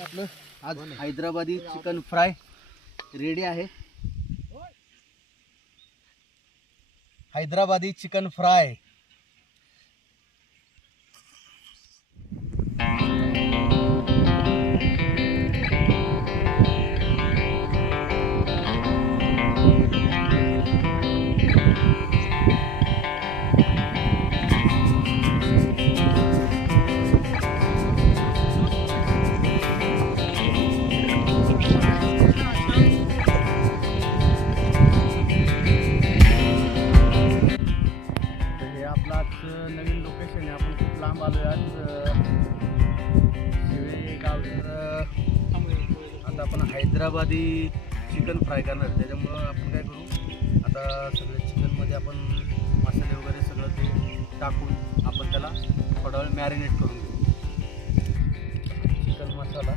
आपलं आज Hyderabadi chicken fry ready आहे. Hyderabadi chicken fry. आज नवीन लोकेशन आहे. आपण खूप लांब आलो आहे आज अं, आता आपण हैदराबादी चिकन फ्राय करणार. त्याच्यामुळं आपण काय करू? आता सगळं चिकनमध्ये आपण मसाले वगैरे सगळं ते टाकून आपण त्याला थोडा वेळ मॅरिनेट करून घेऊ. चिकन मसाला.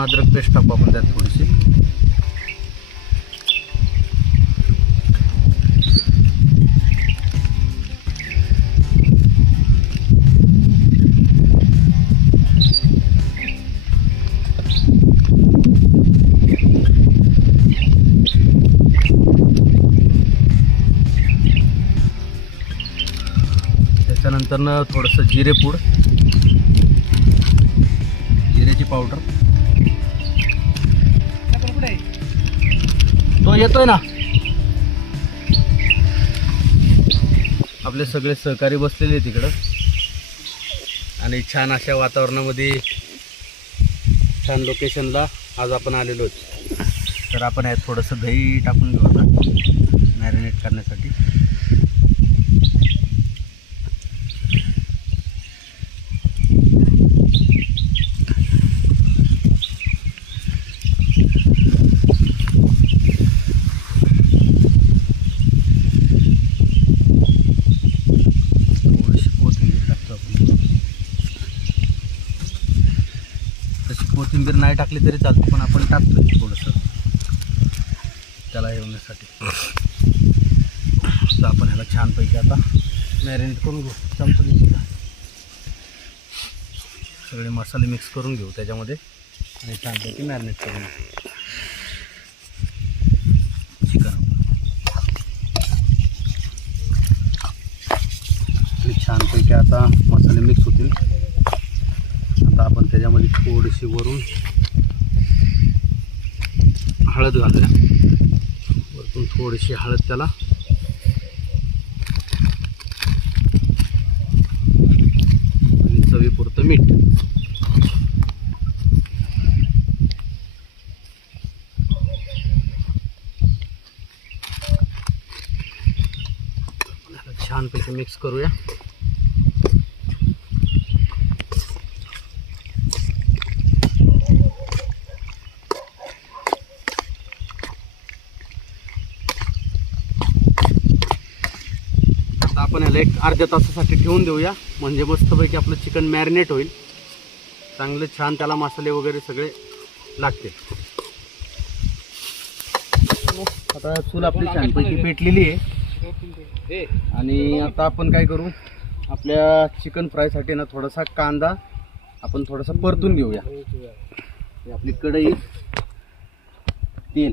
अद्रक पेस्ट टाकू आपण त्यात थोडीशी. त्याच्यानंतर थोडंसं जिरेपूड. जिरेची पावडर. येतोय ना. आपले सगळे सहकारी बसलेले आहेत तिकडं आणि छान अशा वातावरणामध्ये छान लोकेशनला आज आपण आलेलो तर आपण यात थोडंसं दही टाकून घेऊ आता. मॅरिनेट करण्यासाठी थोडीशी कोथिंबीर टाकतो आपण तशी कोथिंबीर नाही टाकली तरी चालते पण आपण टाकतो थोडंसं. त्याला येण्यासाठी तर आपण ह्याला छानपैकी आता मॅरिनेट करून घेऊ चमचा सगळे मसाले मिक्स करून घेऊ त्याच्यामध्ये आणि छानपैकी मॅरिनेट करून घेऊ. चिकन आणि छानपैकी आता मसाले मिक्स होतील. आता आपण त्याच्यामध्ये थोडीशी वरून हळद घालूया. वरतून थोडीशी हळद त्याला. आणि चवीपुरतं मीठ. छानपैकी मिक्स करूया. आपण ह्याला एक अर्ध्या तासासाठी ठेवून देऊया. म्हणजे मस्तपैकी आपलं चिकन मॅरिनेट होईल. चांगले छान त्याला मसाले वगैरे सगळे लागतील आता चूल आपली छानपैकी पेटलेली आहे. आणि आता आपण काय करू? आपल्या चिकन फ्रायसाठी ना थोडासा कांदा आपण थोडासा परतून घेऊया. आपली कढई तेल.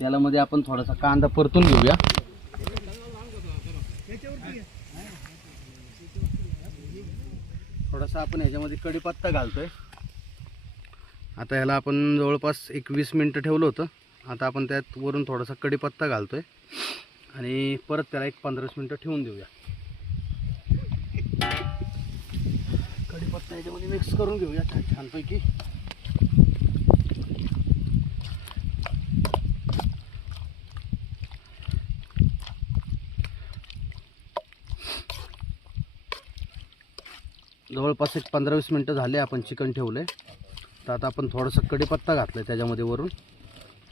तेलामध्ये आपण थोडासा कांदा परतून घेऊया. थोडासा आपण ह्याच्यामध्ये कढीपत्ता घालतोय. आता ह्याला आपण जवळपास एक वीस मिनटं ठेवलं होतं. आता आपण त्यात वरून थोडासा कढीपत्ता घालतोय. आणि परत त्याला एक पंधरा मिनटं ठेवून देऊया. कढीपत्ता याच्यामध्ये मिक्स करून घेऊया छान छानपैकी. जवळपास एक पंधरा वीस मिनटं झाले आपण चिकन ठेवलं आहे तर आता आपण थोडंसं कढीपत्ता घातलं आहे त्याच्यामध्ये वरून.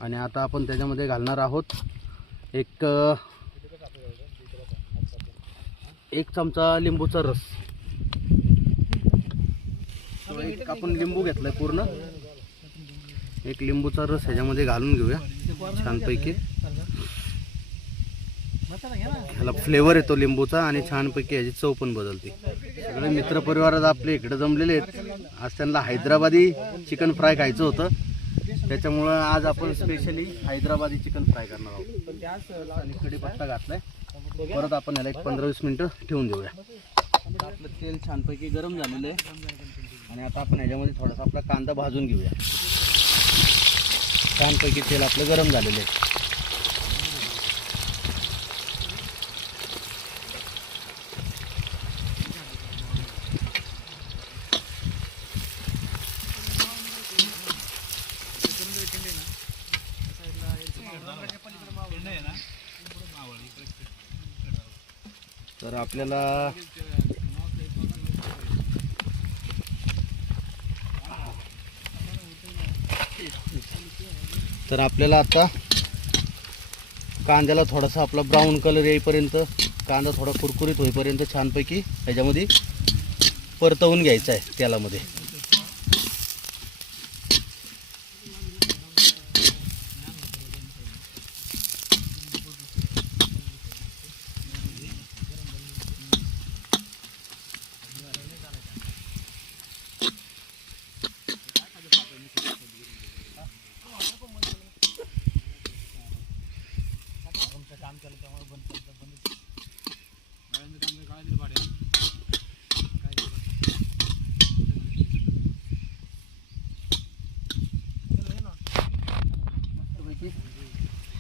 आणि आता आपण त्याच्यामध्ये घालणार आहोत एक एक चमचा लिंबूचा रस. एक आपण लिंबू घेतलाय पूर्ण. एक लिंबूचा रस ह्याच्यामध्ये घालून घेऊया छानपैकी. ह्याला फ्लेवर येतो लिंबूचा आणि छानपैकी ह्याची चव पण बदलते. सगळे मित्रपरिवारात आपले इकडे जमलेले आहेत. आज त्यांना हैदराबादी चिकन फ्राय खायचं होतं. त्याच्यामुळं आज आपण स्पेशली हैदराबादी चिकन फ्राय करणार आहोत. आणि कढीपत्ता घातलाय. परत आपण याला एक पंधरा वीस मिनटं ठेवून देऊया. आपलं तेल छानपैकी गरम झालेलं आहे. आणि आता आपण ह्याच्यामध्ये थोडासा आपला कांदा भाजून घेऊया. छानपैकी तेल आपलं गरम झालेलं आहे. तर आपल्याला तर आपल्याला आता कांद्याला थोडासा आपला ब्राऊन कलर येईपर्यंत कांदा थोडा कुरकुरीत होईपर्यंत छानपैकी ह्याच्यामध्ये परतवून घ्यायचा आहे तेलामध्ये.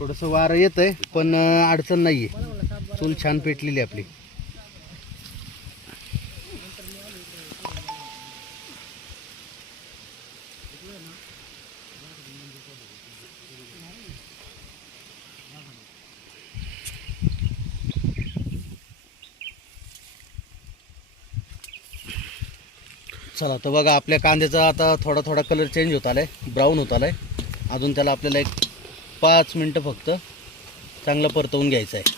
थोडंसं वारं येत आहे पण अडचण नाही आहे चूल छान पेटलेली आहे आपली. चला तर बघा आपल्या कांद्याचा आता थोडा थोडा कलर चेंज होत आलाय ब्राऊन होत आलाय. अजून त्याला आपल्याला एक पाच मिनटं फक्त चांगलं परतवून घ्यायचं आहे.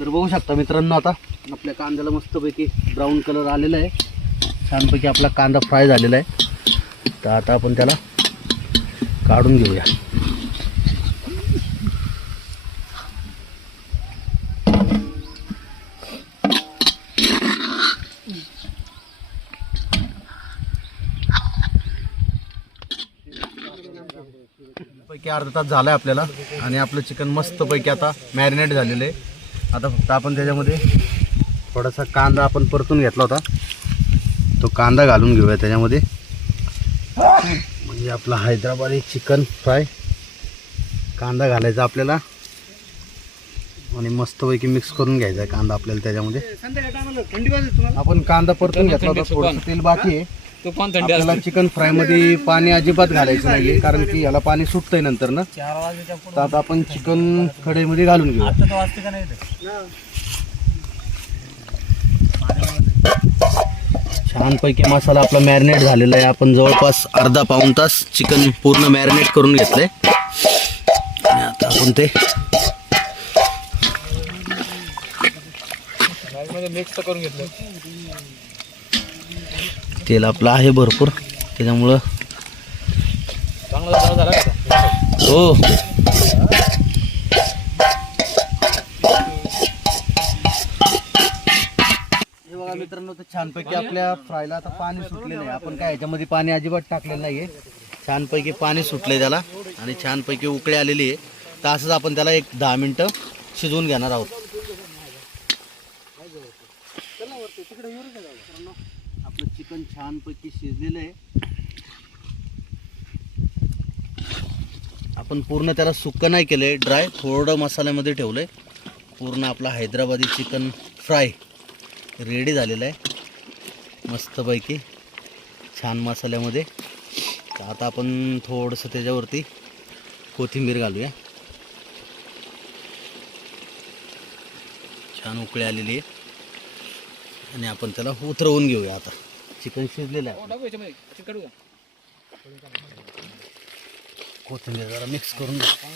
तर बघू शकता मित्रांनो आता आपल्या कांद्याला मस्तपैकी ब्राऊन कलर आलेला आहे. छानपैकी आपला कांदा फ्राय झालेला आहे. तर आता आपण त्याला काढून घेऊया. पैकी अर्धा तास झाला आहे आपल्याला. आणि आपलं चिकन मस्तपैकी आता मॅरिनेट झालेलं आहे. आता फक्त आपण त्याच्यामध्ये थोडासा कांदा आपण परतून घेतला होता. तो कांदा घालून घेऊया त्याच्यामध्ये. म्हणजे आपला हैदराबादी चिकन फ्राय. कांदा घालायचा आपल्याला. आणि मस्तपैकी मिक्स करून घ्यायचा कांदा आपल्याला त्याच्यामध्ये. आपण कांदा परतून घेतला होता थोडंसं तेल बाकी आहे. तो पण थंडी आपल्याला चिकन फ्रायमध्ये पाणी अजिबात घालायचं नाहीये कारण की याला पाणी सुटतंय नंतर ना. तर आता आपण चिकन कढईमध्ये घालून घेऊ आता तो वाजते का नाही छानपैकी मसाला आपला मॅरिनेट झालेला आहे. आपण जवळपास अर्धा पाऊण तास चिकन पूर्ण मॅरिनेट करून घेतलंय. आणि आता आपण ते मध्ये मिक्स करून घेतलं तेल आपलं आहे भरपूर. त्याच्यामुळं हो. मित्रांनो तर छानपैकी आपल्या फ्रायला आता पाणी सुटलेलं आहे. आपण काय याच्यामध्ये पाणी अजिबात टाकलेलं नाहीये. छानपैकी पाणी सुटलंय त्याला आणि छानपैकी उकळी आलेली आहे. तर असंच आपण त्याला एक दहा मिनटं शिजवून घेणार आहोत. वाटण छानपैकी शिजलेलं आहे. आपण पूर्ण त्याला सुक्क नाही केलं आहे ड्राय थोडं मसाल्यामध्ये ठेवलं आहे पूर्ण आपला हैदराबादी चिकन फ्राय रेडी झालेला आहे. मस्तपैकी छान मसाल्यामध्ये. आता आपण थोडंसं त्याच्यावरती कोथिंबीर घालूया. छान उकळी आलेली आहे. आणि आपण त्याला उतरवून घेऊया आता. चिकन शिजलेलं आहे. हो, टाकू याच्यामध्ये. चिकन काढू का? कोथिंबीर जरा मिक्स करून घ्या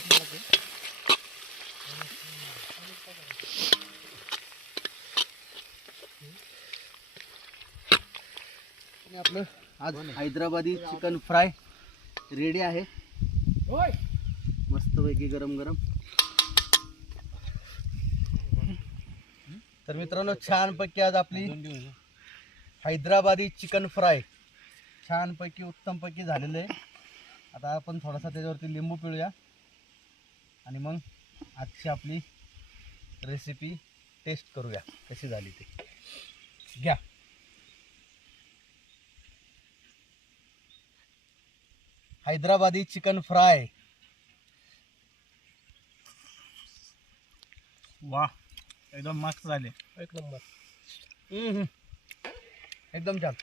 आणि आपलं आज हैदराबादी चिकन फ्राय रेडी आहे. होय. मस्तपैकी गरम गरम. तर मित्रांनो छानपैकी आज आपली हैदराबादी चिकन फ्राय. छानपैकी उत्तमपैकी झालेलं आहे. आता आपण थोडासा त्याच्यावरती लिंबू पिळूया. आणि मग आजची आपली रेसिपी टेस्ट करूया. कशी झाली ते. घ्या. Hyderabadi chicken fry. वा एकदम मस्त झाले. एक नंबर. एकदम छान.